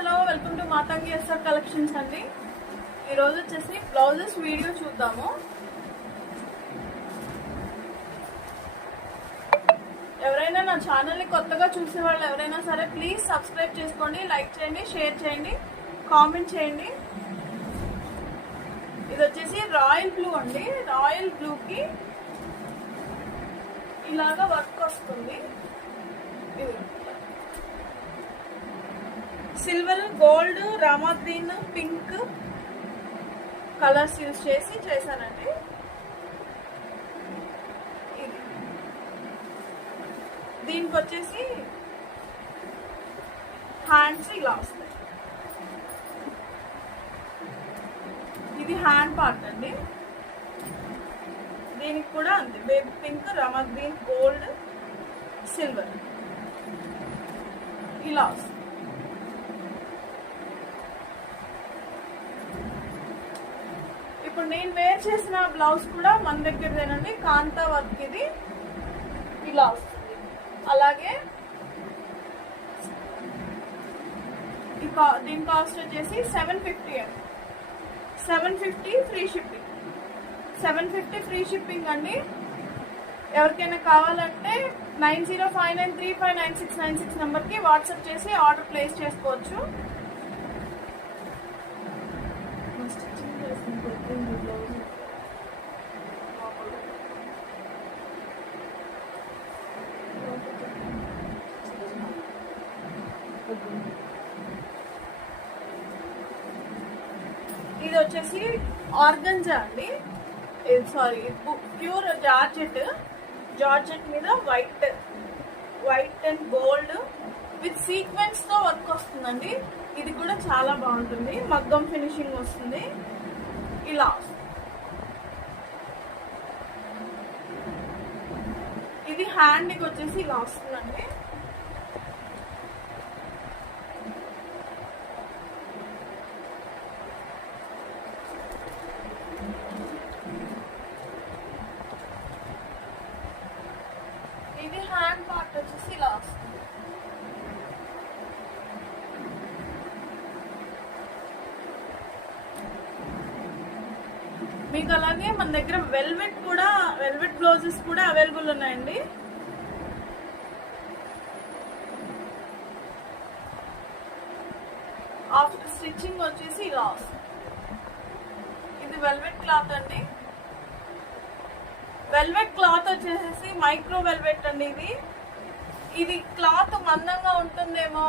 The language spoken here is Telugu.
Hello welcome to Matangi SR collections అండి. ఈరోజు వచ్చేసి బ్లౌజెస్ వీడియో చూద్దాము. ఎవరైనా నా ఛానల్ని కొత్తగా చూసే వాళ్ళు ఎవరైనా సరే ప్లీజ్ సబ్స్క్రైబ్ చేసుకోండి, లైక్ చేయండి, షేర్ చేయండి, కామెంట్ చేయండి. ఇది వచ్చేసి రాయల్ బ్లూ అండి. రాయల్ బ్లూకి ఇలాగా వర్క్ వస్తుంది. Silver, gold, Rama green, pink colours use చేసి చేశానండి. దీనికి వచ్చేసి హ్యాండ్స్ ఇలా వస్తాయి. ఇది హ్యాండ్ పార్ట్ అండి. దీనికి కూడా అంతే, baby pink, Rama green, gold, silver ఇలా వస్తుంది. ఇప్పుడు నేను వేర్ చేసిన బ్లౌజ్ కూడా మన దగ్గరదేనండి. కాంతా వర్క్ ఇది ఇలా వస్తుంది. అలాగే దీని కాస్ట్ వచ్చేసి 750 అండి. 750 ఫ్రీ షిప్పింగ్. 750 ఫ్రీ షిప్పింగ్ అండి. ఎవరికైనా కావాలంటే 9059359696 నెంబర్కి వాట్సాప్ చేసి ఆర్డర్ ప్లేస్ చేసుకోవచ్చు. ఇది వచ్చేసి ఆర్గంజా అండి. సారీ, ప్యూర్ జార్జెట్ మీద white and gold with sequence తో వర్క్ వస్తుందండి. ఇది కూడా చాలా బాగుంటుంది. మగ్గం ఫినిషింగ్ వస్తుంది. ఇలా ఇది హ్యాండ్కి వచ్చేసి ఇలా వస్తుందండి. ఇది హ్యాండ్ పార్ట్ వచ్చేసి ఇలా వస్తుంది. మీకు అలాగే మన దగ్గర వెల్వెట్ బ్లౌజెస్ కూడా అవైలబుల్ ఉన్నాయండి. ఆఫ్టర్ స్టిచ్చింగ్ వచ్చేసి ఇలా వస్తుంది. ఇది వెల్వెట్ క్లాత్ అండి. వెల్వెట్ క్లాత్ వచ్చేసి మైక్రో వెల్వెట్ అండి. ఇది క్లాత్ మందంగా ఉంటుందేమో